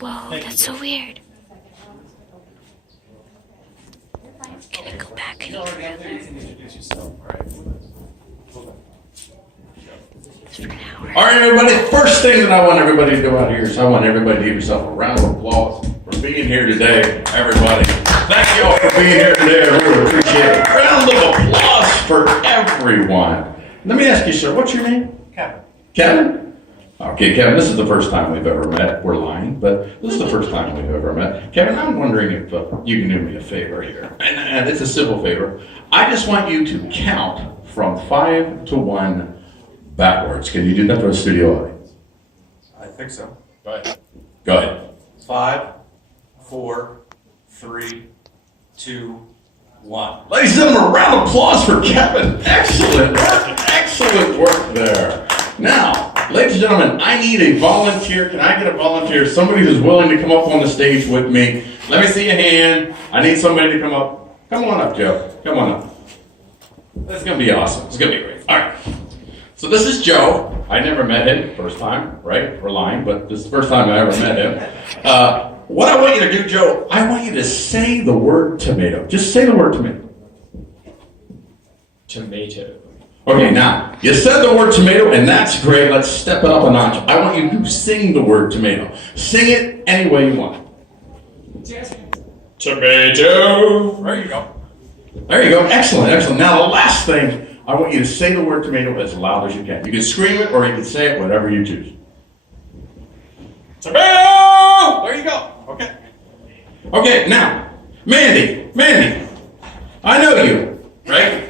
Whoa, that's so weird. Can I go back any further? It's for an hour. All right, everybody, first thing that I want everybody to do out here is I want everybody to give yourself a round of applause for being here today, everybody. Thank you all for being here today. I really appreciate it. Round of applause for everyone. Let me ask you, sir, what's your name? Kevin. Kevin? Okay, Kevin, this is the first time we've ever met. We're lying, but this is the first time we've ever met. Kevin, I'm wondering if you can do me a favor here, and it's a civil favor. I just want you to count from 5 to 1 backwards. Can you do that for the studio audience? I think so. Go ahead. Go ahead. 5, 4, 3, 2, 1. Ladies and gentlemen, a round of applause for Kevin. Excellent work. Excellent work there. Now, ladies and gentlemen, I need a volunteer. Can I get a volunteer? Somebody who's willing to come up on the stage with me. Let me see a hand. I need somebody to come up. Come on up, Joe. Come on up. That's going to be awesome. It's going to be great. All right. So this is Joe. I never met him first time, right? We're lying, but this is the first time I ever met him. What I want you to do, Joe, I want you to say the word tomato. Just say the word tomato. Tomato. Okay, now, you said the word tomato, and that's great. Let's step it up a notch. I want you to sing the word tomato. Sing it any way you want. Tomato. There you go. There you go. Excellent, excellent. Now, the last thing, I want you to say the word tomato as loud as you can. You can scream it, or you can say it, whatever you choose. Tomato! There you go. Okay. Okay, now, Mandy, I know you, right?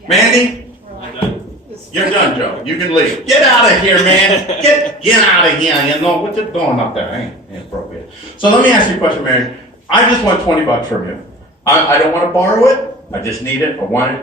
Yeah. Mandy? You're done, Joe. You can leave. Get out of here, man. Get out of here. You know what you're doing up there ain't appropriate. So let me ask you a question, Mary. I just want $20 from you. I don't want to borrow it. I just need it. I want it.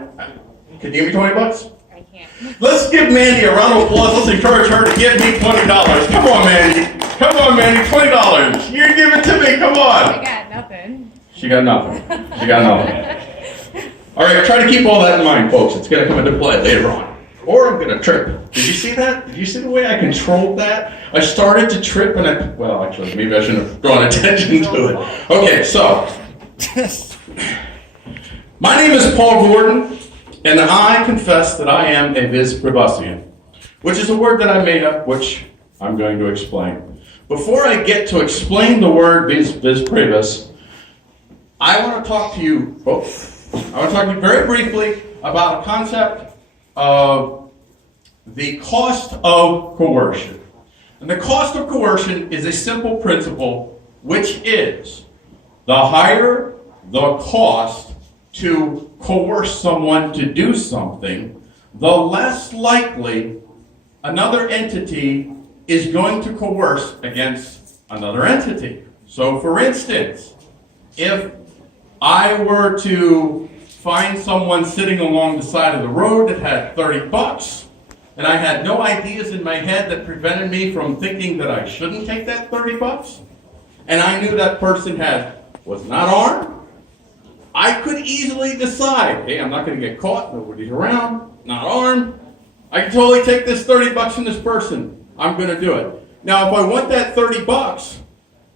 Can you give me $20? I can't. Let's give Mandy a round of applause. Let's encourage her to give me $20. Come on, Mandy. Come on, Mandy. $20. You give it to me. Come on. I got nothing. She got nothing. She got nothing. All right, try to keep all that in mind, folks. It's going to come into play later on. Or I'm going to trip. Did you see that? Did you see the way I controlled that? I started to trip and actually, maybe I shouldn't have drawn attention to it. Okay, so. My name is Paul Gordon, and I confess that I am a VisPrivusian, which is a word that I made up, which I'm going to explain. Before I get to explain the word VisPrivus, I want to talk to you very briefly about a concept of the cost of coercion. And the cost of coercion is a simple principle, which is the higher the cost to coerce someone to do something, the less likely another entity is going to coerce against another entity. So for instance, if I were to find someone sitting along the side of the road that had $30, and I had no ideas in my head that prevented me from thinking that I shouldn't take that $30, and I knew that person was not armed, I could easily decide, hey, I'm not going to get caught, nobody's around, not armed, I can totally take this $30 from this person, I'm going to do it. Now, if I want that $30,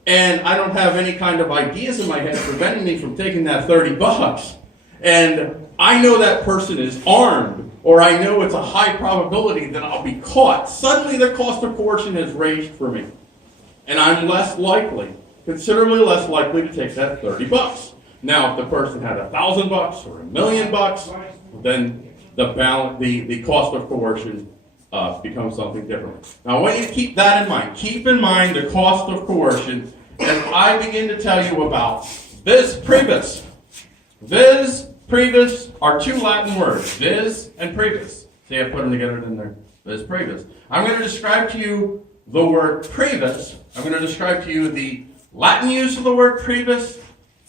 and I don't have any kind of ideas in my head preventing me from taking that $30, and I know that person is armed, or I know it's a high probability that I'll be caught, suddenly the cost of coercion has raised for me. And I'm less likely, considerably less likely to take that $30. Now, if the person had $1,000 or $1 million, then the cost of coercion becomes something different. Now, I want you to keep that in mind. Keep in mind the cost of coercion as I begin to tell you about VisPrivus. VisPrivus are two Latin words, vis and privus. See, I put them together in there. VisPrivus. I'm going to describe to you the word privus. I'm going to describe to you the Latin use of the word privus,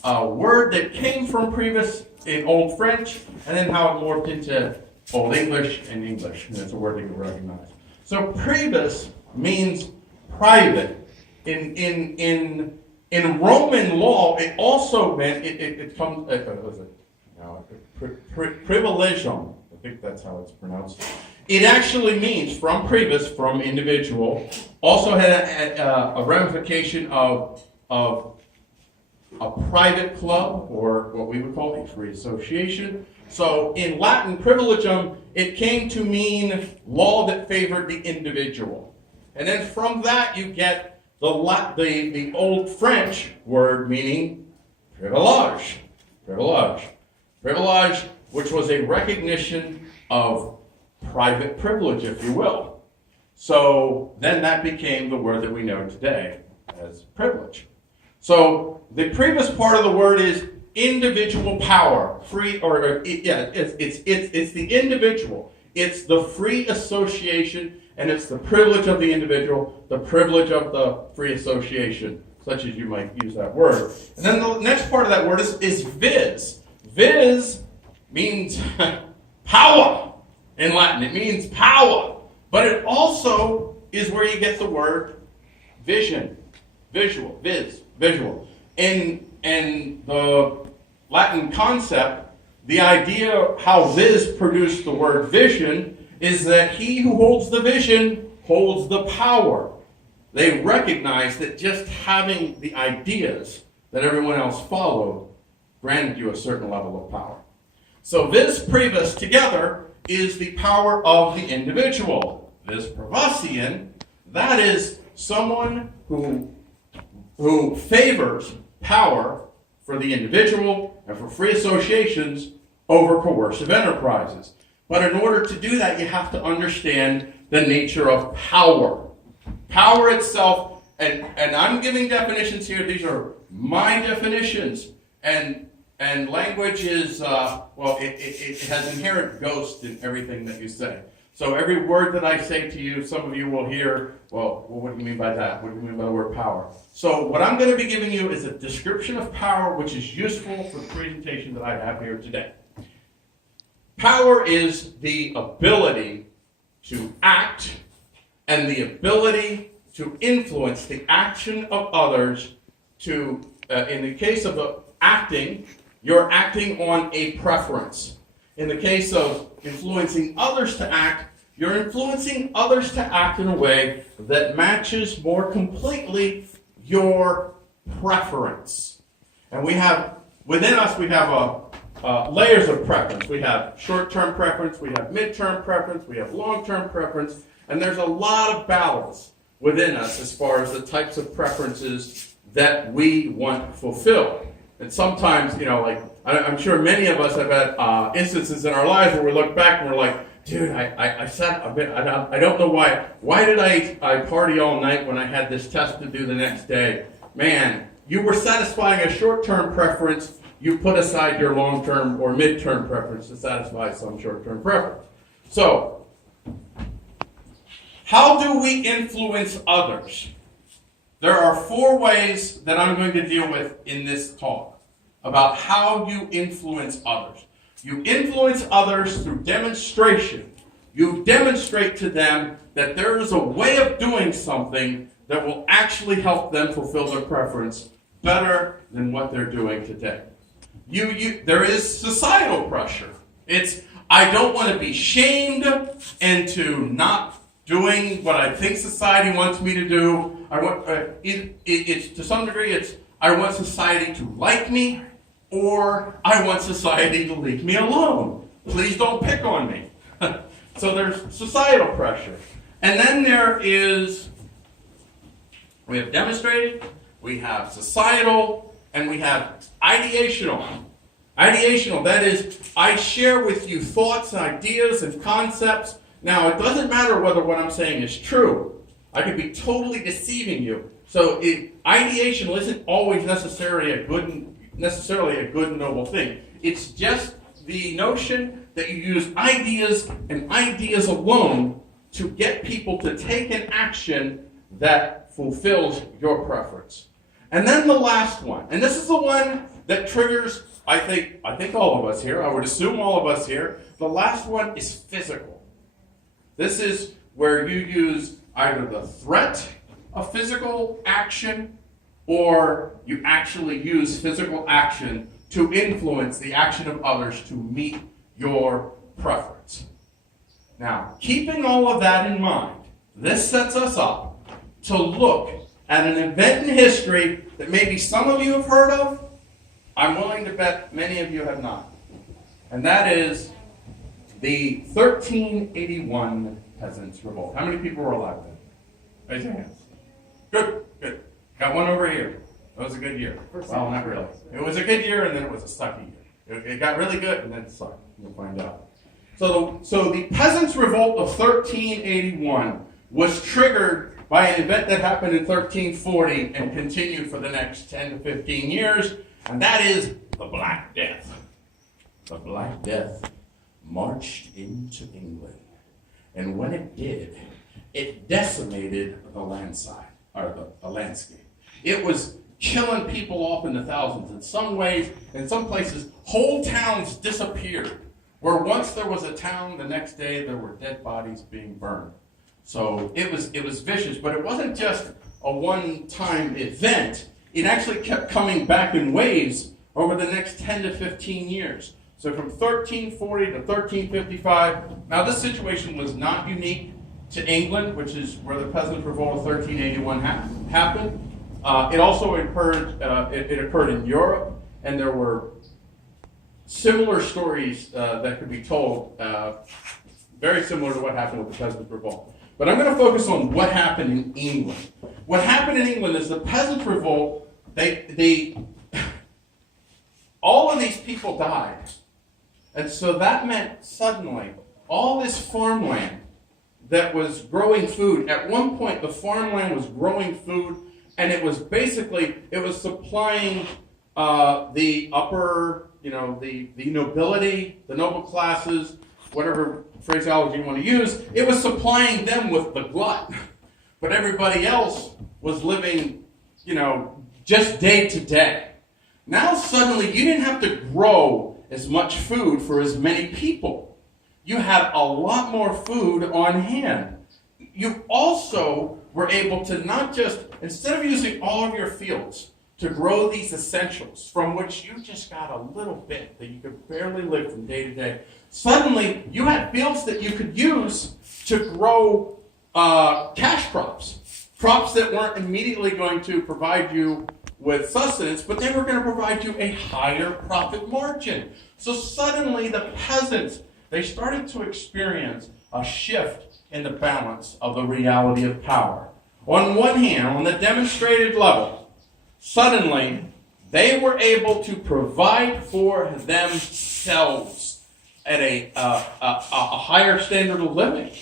a word that came from Previs in Old French, and then how it morphed into Old English and English. And it's a word that you recognize. So Previs means private. In Roman law, it also meant it comes. Privilegium. I think that's how it's pronounced. it actually means from Previs, from individual, also had a ramification of a private club, or what we would call a free association. So in Latin, privilegium, it came to mean law that favored the individual. And then from that you get the old French word meaning privilege. Privilege, which was a recognition of private privilege, if you will. So then that became the word that we know today as privilege. So the previous part of the word is individual power, free, it's the individual. It's the free association, and it's the privilege of the individual, the privilege of the free association, such as you might use that word. And then the next part of that word is vis. Vis means power in Latin. It means power. But it also is where you get the word vision, visual, visual. In the Latin concept, the idea how vis produced the word vision is that he who holds the vision holds the power. They recognize that just having the ideas that everyone else followed granted you a certain level of power. So VisPrivus together is the power of the individual. VisPrivusian, that is someone who favors power for the individual and for free associations over coercive enterprises. But in order to do that, you have to understand the nature of power. Power itself, and I'm giving definitions here, these are my definitions, and language is, it has inherent ghost in everything that you say. So every word that I say to you, some of you will hear, well, what do you mean by that? What do you mean by the word power? So what I'm going to be giving you is a description of power which is useful for the presentation that I have here today. Power is the ability to act and the ability to influence the action of others to, in the case of the acting, you're acting on a preference. In the case of influencing others to act, you're influencing others to act in a way that matches more completely your preference. And we have, within us, we have layers of preference. We have short-term preference, we have mid-term preference, we have long-term preference, and there's a lot of balance within us as far as the types of preferences that we want fulfilled. And sometimes, I'm sure many of us have had instances in our lives where we look back and we're like, dude, I don't know why. Why did I party all night when I had this test to do the next day? Man, you were satisfying a short-term preference. You put aside your long-term or mid-term preference to satisfy some short-term preference. So, how do we influence others? There are 4 ways that I'm going to deal with in this talk about how you influence others. You influence others through demonstration. You demonstrate to them that there is a way of doing something that will actually help them fulfill their preference better than what they're doing today. There is societal pressure. It's, I don't want to be shamed into not doing what I think society wants me to do. I want it's to some degree it's I want society to like me, or I want society to leave me alone. Please don't pick on me. So there's societal pressure. And then we have demonstrated, we have societal, and we have ideational. Ideational, that is, I share with you thoughts, ideas, and concepts. Now, it doesn't matter whether what I'm saying is true. I could be totally deceiving you. So ideational isn't always necessarily a good and noble thing. It's just the notion that you use ideas and ideas alone to get people to take an action that fulfills your preference. And then the last one, and this is the one that triggers, I think all of us here, I would assume all of us here, the last one is physical. This is where you use either the threat of physical action, or you actually use physical action to influence the action of others to meet your preference. Now, keeping all of that in mind, this sets us up to look at an event in history that maybe some of you have heard of. I'm willing to bet many of you have not. And that is the 1381 Peasants Revolt. How many people were alive then? Raise your hands. Good, good. Got one over here. That was a good year. Well, not really. It was a good year, and then it was a sucky year. It got really good, and then it sucked. You'll find out. So the Peasants' Revolt of 1381 was triggered by an event that happened in 1340 and continued for the next 10 to 15 years, and that is the Black Death. The Black Death marched into England, and when it did, it decimated the landside, or the landscape. It was killing people off in the thousands. In some ways, in some places, whole towns disappeared. Where once there was a town, the next day there were dead bodies being burned. So it was vicious, but it wasn't just a one-time event. It actually kept coming back in waves over the next 10 to 15 years. So from 1340 to 1355, now this situation was not unique to England, which is where the Peasant Revolt of 1381 happened. It also occurred, it occurred in Europe, and there were similar stories that could be told, very similar to what happened with the Peasant Revolt. But I'm going to focus on what happened in England. What happened in England is the Peasant Revolt, all of these people died. And so that meant suddenly all this farmland that was growing food, at one point the farmland was growing food, and it was basically, it was supplying the upper, the nobility, the noble classes, whatever phraseology you want to use, it was supplying them with the glut. But everybody else was living, just day to day. Now suddenly you didn't have to grow as much food for as many people. You had a lot more food on hand. You also were able to not just, instead of using all of your fields to grow these essentials from which you just got a little bit that you could barely live from day to day, suddenly you had fields that you could use to grow cash crops, crops that weren't immediately going to provide you with sustenance, but they were going to provide you a higher profit margin. So suddenly the peasants, they started to experience a shift in the balance of the reality of power. On one hand, on the demonstrated level, suddenly they were able to provide for themselves at a higher standard of living.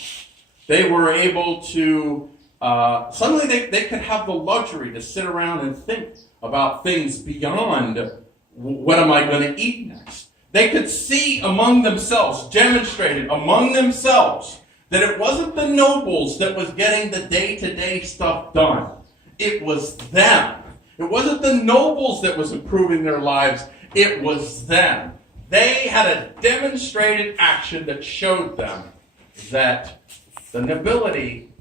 They were able to, suddenly they could have the luxury to sit around and think about things beyond what am I going to eat next. They could see among themselves, demonstrated among themselves, that it wasn't the nobles that was getting the day-to-day stuff done. It was them. It wasn't the nobles that was improving their lives. It was them. They had a demonstrated action that showed them that the nobility,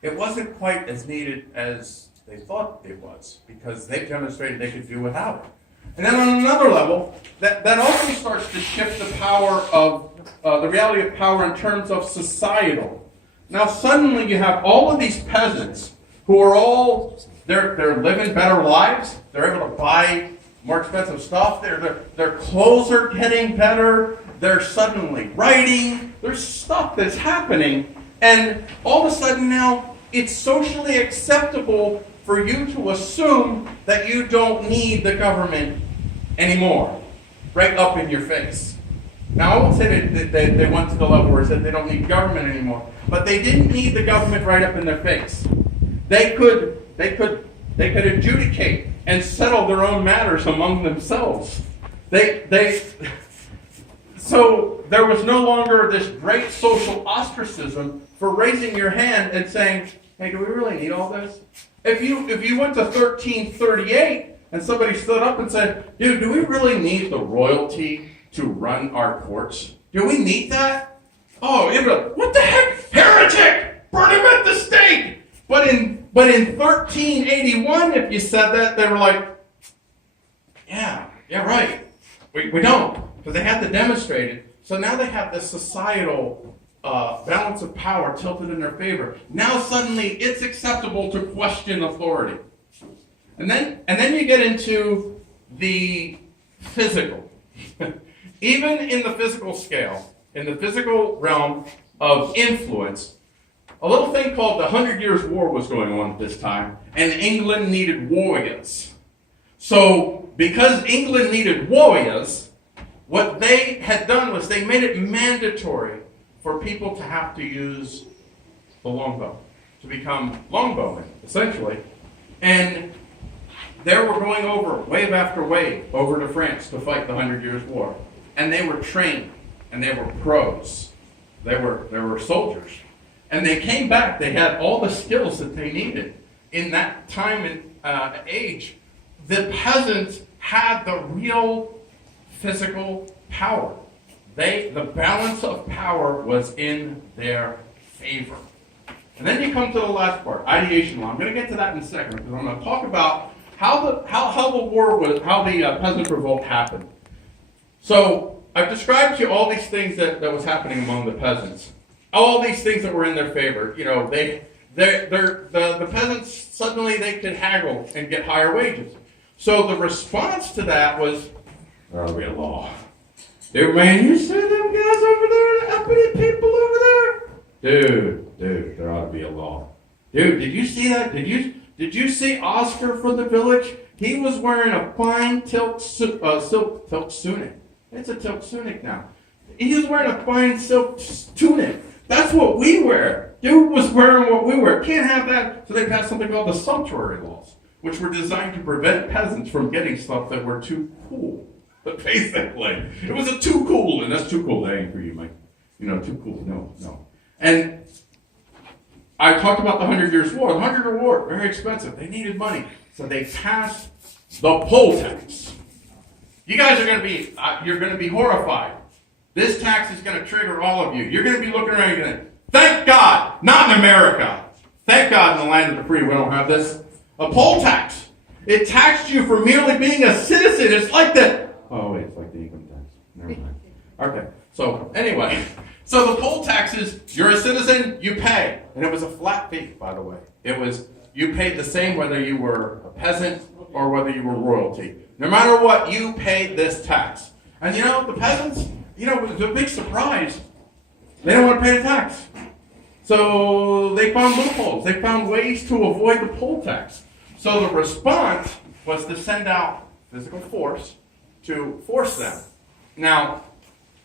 it wasn't quite as needed as they thought it was, because they demonstrated they could do without it. And then on another level, that also starts to shift the power of, the reality of power in terms of societal. Now suddenly you have all of these peasants who are all, they're living better lives, they're able to buy more expensive stuff, their clothes are getting better, they're suddenly writing, there's stuff that's happening, and all of a sudden now it's socially acceptable for you to assume that you don't need the government anymore, right up in your face. Now, I won't say that they went to the level where it said they don't need government anymore, but they didn't need the government right up in their face. They could adjudicate and settle their own matters among themselves. So there was no longer this great social ostracism for raising your hand and saying, hey, do we really need all this? If you went to 1338 and somebody stood up and said, dude, do we really need the royalty to run our courts? Do we need that? Oh, you'd be like, what the heck? Heretic! Burn him at the stake! But in 1381, if you said that, they were like, yeah, right. We don't. Because they had to demonstrate it. So now they have this societal balance of power tilted in their favor. Now suddenly it's acceptable to question authority. And then you get into the physical. Even in the physical scale, in the physical realm of influence, a little thing called the 100 Years' War was going on at this time, and England needed warriors. So, because England needed warriors, what they had done was they made it mandatory for people to have to use the longbow, to become longbowmen, essentially. And they were going over, wave after wave, over to France to fight the 100 Years' War. And they were trained, and they were pros. They were soldiers. And they came back, they had all the skills that they needed. In that time and age, the peasants had the real physical power. The balance of power was in their favor. And then you come to the last part, ideation law. I'm going to get to that in a second, because I'm going to talk about how the Peasant Revolt happened. So I've described to you all these things that was happening among the peasants. All these things that were in their favor. You know, the peasants, suddenly they could haggle and get higher wages. So the response to that was, there ought to be a law. Dude, man, you see them guys over there, the uppity people over there? Dude, there ought to be a law. Dude, did you see that? Did you see Oscar from the village? He was wearing a fine silk tunic. It's a silk tunic now. He was wearing a fine silk tunic. That's what we wear. Dude was wearing what we wear. Can't have that. So they passed something called the sumptuary laws, which were designed to prevent peasants from getting stuff that were too cool. But basically, it was a too cool, and that's too cool. That ain't for you, Mike. You know, too cool. No. And I talked about the 100 Years' War. The 100 Years' War, very expensive. They needed money. So they passed the poll tax. You guys are going to be, you're going to be horrified. This tax is going to trigger all of you. You're going to be looking around and going, thank God, not in America. Thank God in the land of the free we don't have this. A poll tax. It taxed you for merely being a citizen. It's like the, oh wait, it's like the income tax. Never mind. Okay, so anyway. So the poll tax is, you're a citizen, you pay. And it was a flat fee, by the way. It was, you paid the same whether you were a peasant or whether you were royalty. No matter what, you paid this tax. And you know, the peasants, you know, it was a big surprise. They don't want to pay the tax. So they found loopholes. They found ways to avoid the poll tax. So the response was to send out physical force to force them. Now,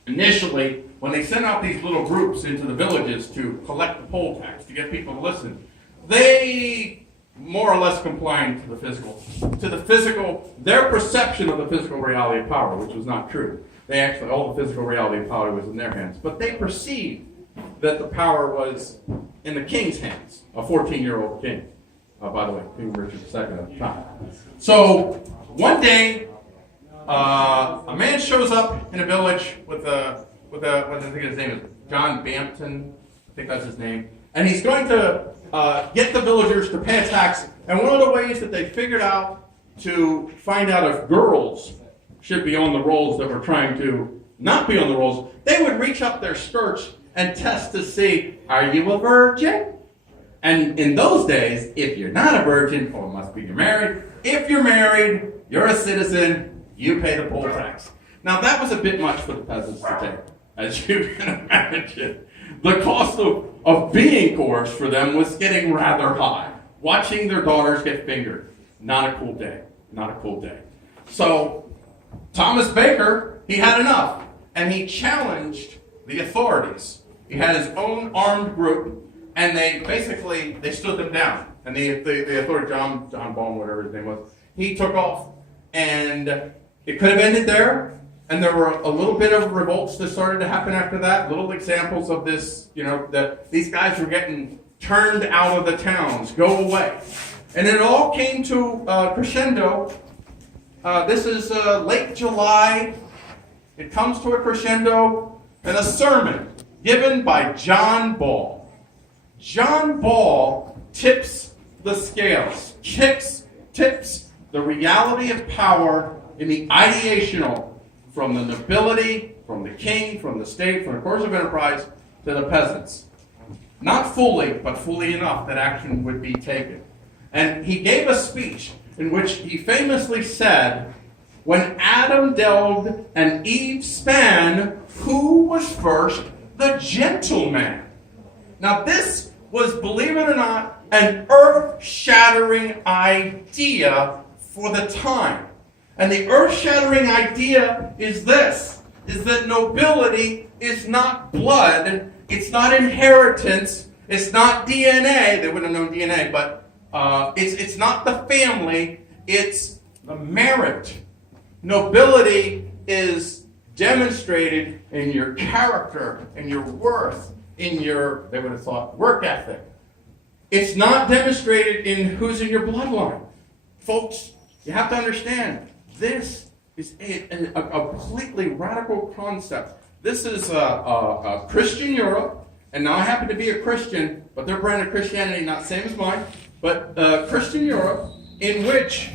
initially, when they sent out these little groups into the villages to collect the poll tax, to get people to listen, they more or less complied to the physical, their perception of the physical reality of power, which was not true. They actually, all the physical reality of power was in their hands. But they perceived that the power was in the king's hands, a 14-year-old king. By the way, King Richard II at the time. So, one day, a man shows up in a village with what I think his name is, John Bampton, I think that's his name, and he's going to get the villagers to pay a tax. And one of the ways that they figured out to find out if girls should be on the rolls that were trying to not be on the rolls, they would reach up their skirts and test to see, are you a virgin? And in those days, if you're not a virgin, or must be you're married, if you're married, you're a citizen, you pay the poll tax. Now that was a bit much for the peasants to take, as you can imagine. The cost of being coerced for them was getting rather high. Watching their daughters get fingered, not a cool day. Not a cool day. So Thomas Baker, he had enough, and he challenged the authorities. He had his own armed group, and they stood them down. And the authority, John Baldwin, whatever his name was, he took off. And it could have ended there. And there were a little bit of revolts that started to happen after that. Little examples of this, you know, that these guys were getting turned out of the towns. Go away. And it all came to crescendo. This is late July. It comes to a crescendo in a sermon given by John Ball. John Ball tips the scales, tips the reality of power in the ideational from the nobility, from the king, from the state, from the course of enterprise, to the peasants. Not fully, but fully enough that action would be taken. And he gave a speech in which he famously said, when Adam delved and Eve span, who was first? The gentleman. Now this was, believe it or not, an earth-shattering idea for the time. And the earth-shattering idea is this, is that nobility is not blood, it's not inheritance, it's not DNA, they wouldn't have known DNA, but it's not the family, it's the merit. Nobility is demonstrated in your character, in your worth, in your, they would have thought, work ethic. It's not demonstrated in who's in your bloodline. Folks, you have to understand, this is a completely radical concept. This is a Christian Europe, and now I happen to be a Christian, but their brand of Christianity not the same as mine, but Christian Europe, in which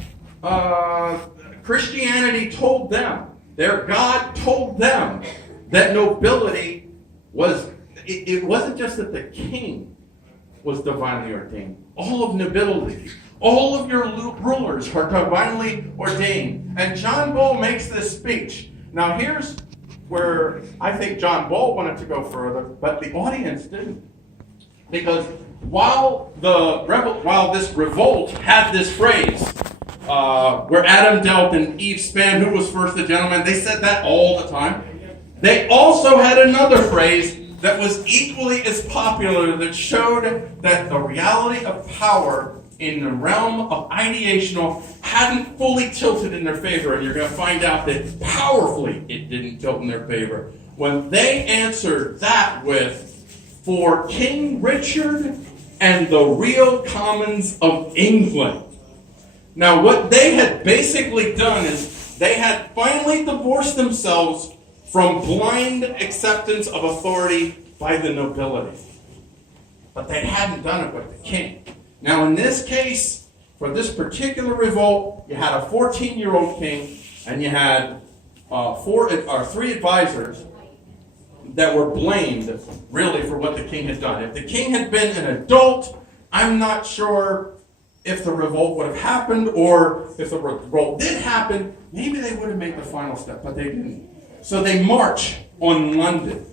Christianity told them, their God told them, that nobility was, it wasn't just that the king was divinely ordained. All of nobility, all of your rulers are divinely ordained. And John Bull makes this speech. Now here's where I think John Bull wanted to go further, but the audience didn't. Because while this revolt had this phrase, where Adam dealt and Eve span, who was first the gentleman, they said that all the time. They also had another phrase that was equally as popular that showed that the reality of power in the realm of ideational hadn't fully tilted in their favor, and you're going to find out that powerfully it didn't tilt in their favor. When they answered that with, for King Richard and the real commons of England. Now what they had basically done is they had finally divorced themselves from blind acceptance of authority by the nobility. But they hadn't done it with the king. Now in this case, for this particular revolt, you had a 14-year-old king, and you had three advisors that were blamed, really, for what the king had done. If the king had been an adult, I'm not sure if the revolt would have happened, or if the revolt did happen, maybe they would have made the final step, but they didn't. So they march on London.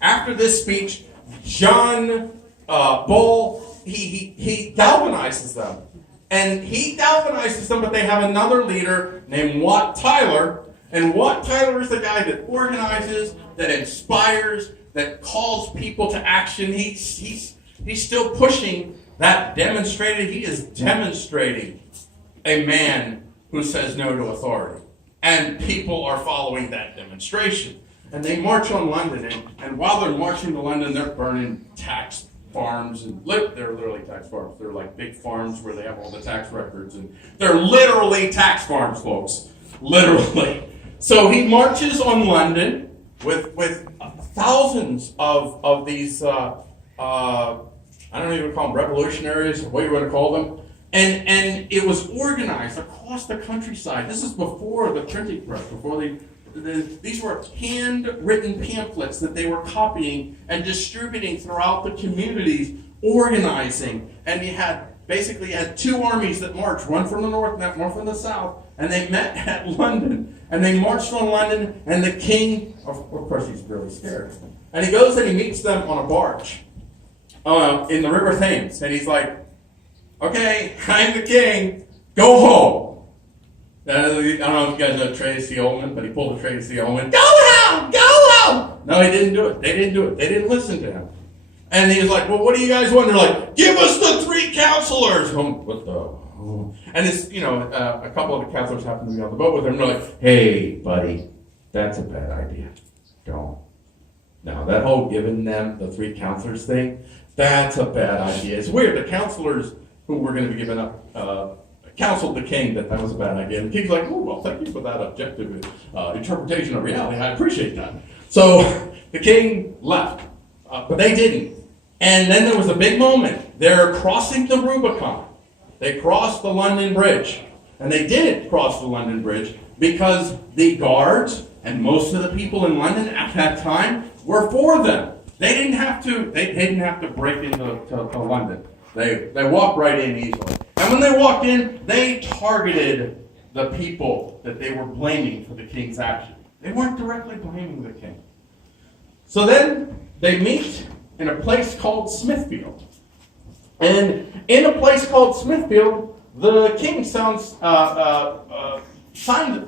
After this speech, John Bull, he galvanizes them. And he galvanizes them, but they have another leader named Wat Tyler. And Wat Tyler is the guy that organizes, that inspires, that calls people to action. He's still pushing that demonstrated. He is demonstrating a man who says no to authority. And people are following that demonstration. And they march on London, and while they're marching to London, they're burning tax farms, and they're literally tax farms. They're like big farms where they have all the tax records, and they're literally tax farms, folks. Literally. So he marches on London with thousands of these, I don't even call them revolutionaries, or what you want to call them. And it was organized across the countryside. This is before the printing press, before these were handwritten pamphlets that they were copying and distributing throughout the communities, organizing. And you had two armies that marched, one from the north and one from the south, and they met at London. And they marched on London, and the king, of course he's really scared, and he goes and he meets them on a barge in the River Thames, and he's like, okay, I'm the king, go home. I don't know if you guys know Tracy Ullman, but he pulled a Tracy Ullman. Go home! Go home! No, he didn't do it. They didn't do it. They didn't listen to him. And he was like, well, what do you guys want? They're like, give us the 3 counselors. What the? And it's, a couple of the counselors happened to be on the boat with him. They're like, hey, buddy, that's a bad idea. Don't. Now, that whole giving them the 3 counselors thing, that's a bad idea. It's weird. The counselors who were going to be given up counseled the king that was a bad idea. And the king's like, oh, well, thank you for that objective interpretation of reality. I appreciate that. So the king left, but they didn't. And then there was a big moment. They're crossing the Rubicon. They crossed the London Bridge. And they didn't cross the London Bridge because the guards and most of the people in London at that time were for them. They didn't have to break into to London. They walked right in easily. And when they walked in, they targeted the people that they were blaming for the king's action. They weren't directly blaming the king. So then they meet in a place called Smithfield. And in a place called Smithfield, the king signed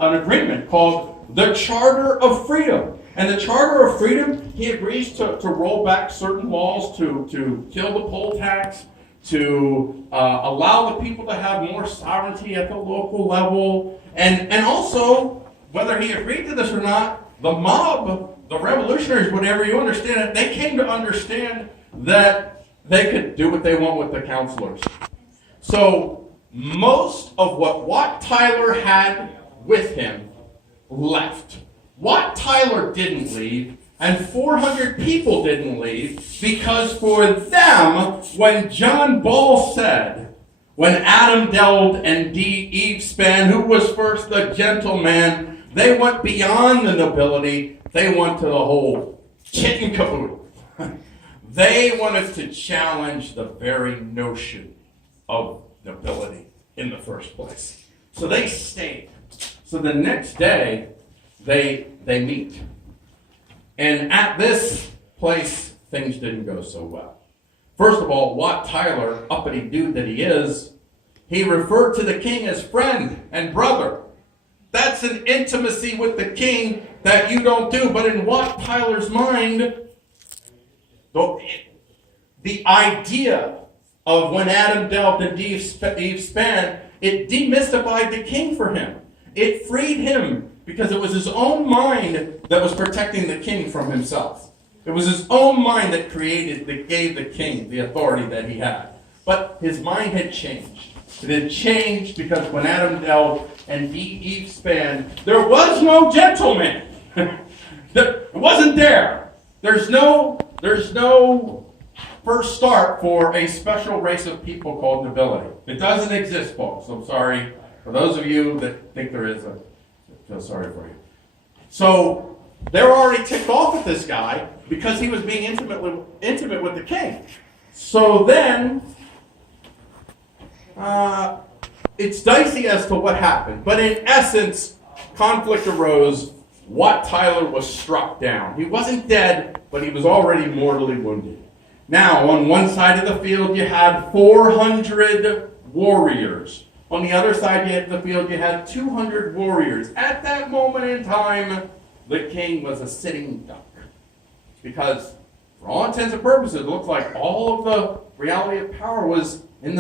an agreement called the Charter of Freedom. And the Charter of Freedom, he agrees to roll back certain laws, to kill the poll tax, to allow the people to have more sovereignty at the local level. And also, whether he agreed to this or not, the mob, the revolutionaries, whatever you understand it, they came to understand that they could do what they want with the councilors. So most of what Wat Tyler had with him left. Wat Tyler didn't leave, and 400 people didn't leave, because for them, when John Ball said, when Adam delved and Eve span, who was first the gentleman, they went beyond the nobility, they went to the whole kit and caboodle. They wanted to challenge the very notion of nobility in the first place. So they stayed. So the next day, they meet. And at this place, things didn't go so well. First of all, Wat Tyler, uppity dude that he is, he referred to the king as friend and brother. That's an intimacy with the king that you don't do. But in Wat Tyler's mind, the idea of when Adam delved and Eve span, it demystified the king for him. It freed him because it was his own mind that was protecting the king from himself. It was his own mind that gave the king the authority that he had. But his mind had changed. It had changed because when Adam delved and Eve span, there was no gentleman. It wasn't there. There's no first start for a special race of people called nobility. It doesn't exist, folks. I'm sorry. For those of you that think there is, I feel sorry for you. So they're already ticked off at this guy because he was being intimate with the king. So then, it's dicey as to what happened. But in essence, conflict arose. Wat Tyler was struck down. He wasn't dead, but he was already mortally wounded. Now, on one side of the field, you had 400 warriors. On the other side of the field, you had 200 warriors. At that moment in time, the king was a sitting duck. Because, for all intents and purposes, it looked like all of the reality of power was in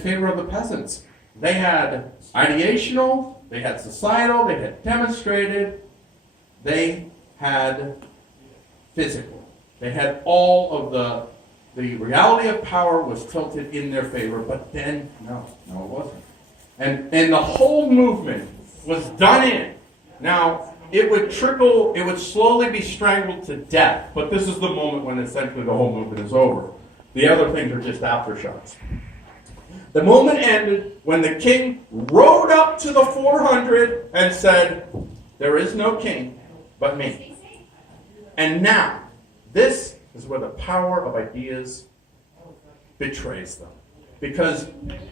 favor of the peasants. They had ideational, they had societal, they had demonstrated, they had physical. They had all of the reality of power was tilted in their favor, but then, no, it wasn't. And the whole movement was done in. Now, it would slowly be strangled to death, but this is the moment when essentially the whole movement is over. The other things are just aftershocks. The moment ended when the king rode up to the 400 and said, "There is no king but me." And now, this is where the power of ideas betrays them. Because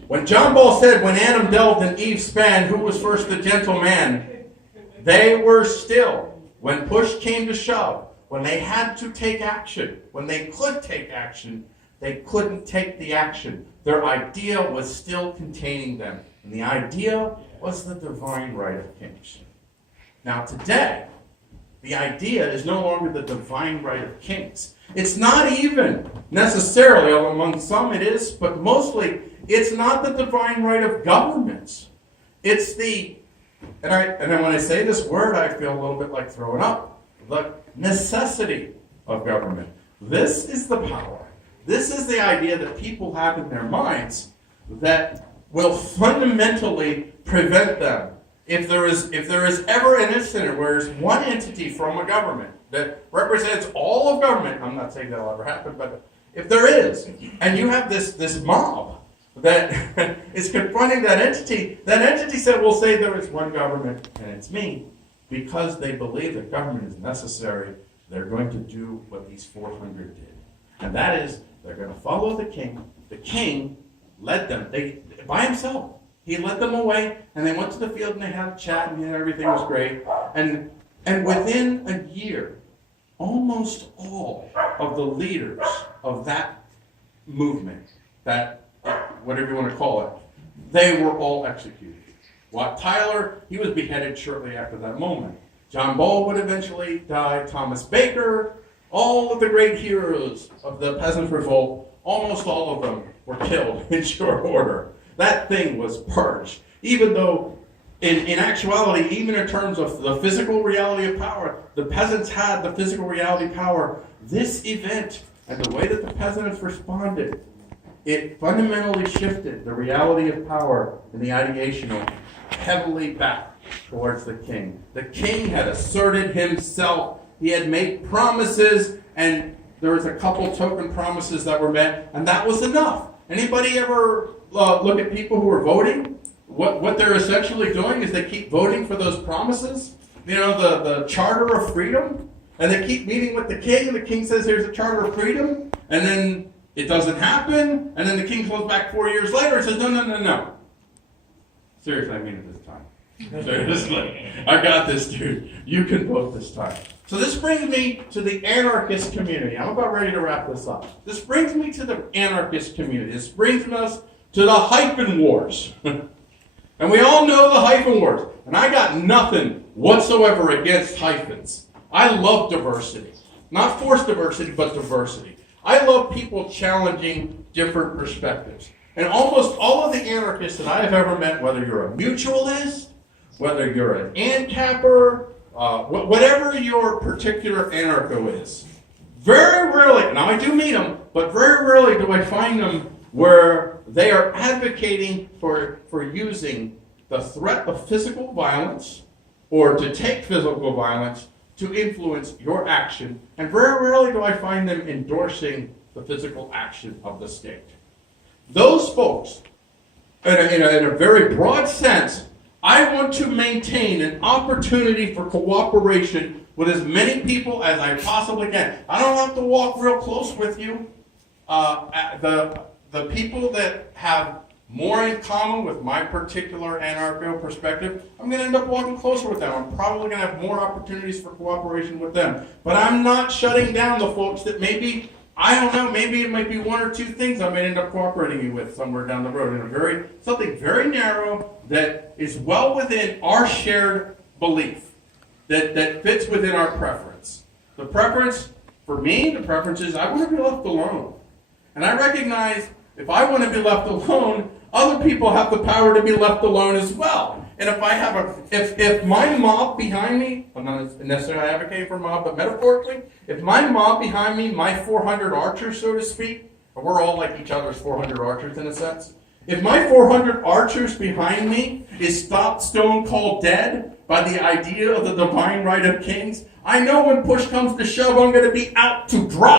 when John Ball said, when Adam delved and Eve span, who was first the gentleman, they were still, when push came to shove, when they had to take action, when they could take action, they couldn't take the action. Their idea was still containing them. And the idea was the divine right of kings. Now today, the idea is no longer the divine right of kings. It's not even necessarily, although among some it is, but mostly it's not the divine right of governments. It's the, and then when I say this word, I feel a little bit like throwing up, the necessity of government. This is the power. This is the idea that people have in their minds that will fundamentally prevent them. If there is ever an incident where there's one entity from a government that represents all of government, I'm not saying that'll ever happen, but if there is, and you have this mob that is confronting that entity will say there is one government and it's me, because they believe that government is necessary. they're going to do what these 400 did. And that is, they're going to follow the king. The king led them, by himself. He led them away, and they went to the field, and they had a chat, and everything was great. And within a year, almost all of the leaders of that movement, that, whatever you want to call it, they were all executed. Wat Tyler, he was beheaded shortly after that moment. John Ball would eventually die. Thomas Baker, all of the great heroes of the Peasant Revolt, almost all of them were killed in short order. That thing was purged. Even though, in actuality, even in terms of the physical reality of power, the peasants had the physical reality power. This event and the way that the peasants responded, it fundamentally shifted the reality of power and the ideational heavily back towards the king. The king had asserted himself. He had made promises, and there was a couple token promises that were met, and that was enough. Anybody ever look at people who are voting? What they're essentially doing is they keep voting for those promises. You know, the Charter of Freedom, and they keep meeting with the king, and the king says, here's a Charter of Freedom, and then it doesn't happen, and then the king comes back 4 years later and says, no. Seriously, I mean it this time. Seriously. I got this, dude. You can vote this time. So this brings me to the anarchist community. I'm about ready to wrap this up. This brings me to the anarchist community. This brings us to the hyphen wars. And we all know the hyphen wars. And I got nothing whatsoever against hyphens. I love diversity. Not forced diversity, but diversity. I love people challenging different perspectives. And almost all of the anarchists that I have ever met, whether you're a mutualist, whether you're an ANCAPper, whatever your particular anarcho is, very rarely, now I do meet them, but very rarely do I find them where they are advocating for using the threat of physical violence or to take physical violence to influence your action. And very rarely do I find them endorsing the physical action of the state. Those folks, in a very broad sense, I want to maintain an opportunity for cooperation with as many people as I possibly can. I don't have to walk real close with you. The people that have more in common with my particular anarcho perspective, I'm going to end up walking closer with them. I'm probably going to have more opportunities for cooperation with them. But I'm not shutting down the folks that maybe, I don't know, maybe it might be one or two things I may end up cooperating with somewhere down the road in something very narrow that is well within our shared belief, that fits within our preference. The preference, for me, the preference is I want to be left alone. And I recognize if I want to be left alone, other people have the power to be left alone as well. And if I have if my mob behind me, I'm not necessarily advocating for mob, but metaphorically, if my mob behind me, my 400 archers, so to speak, and we're all like each other's 400 archers in a sense, if my 400 archers behind me is stopped stone cold dead by the idea of the divine right of kings, I know when push comes to shove, I'm going to be out to dry.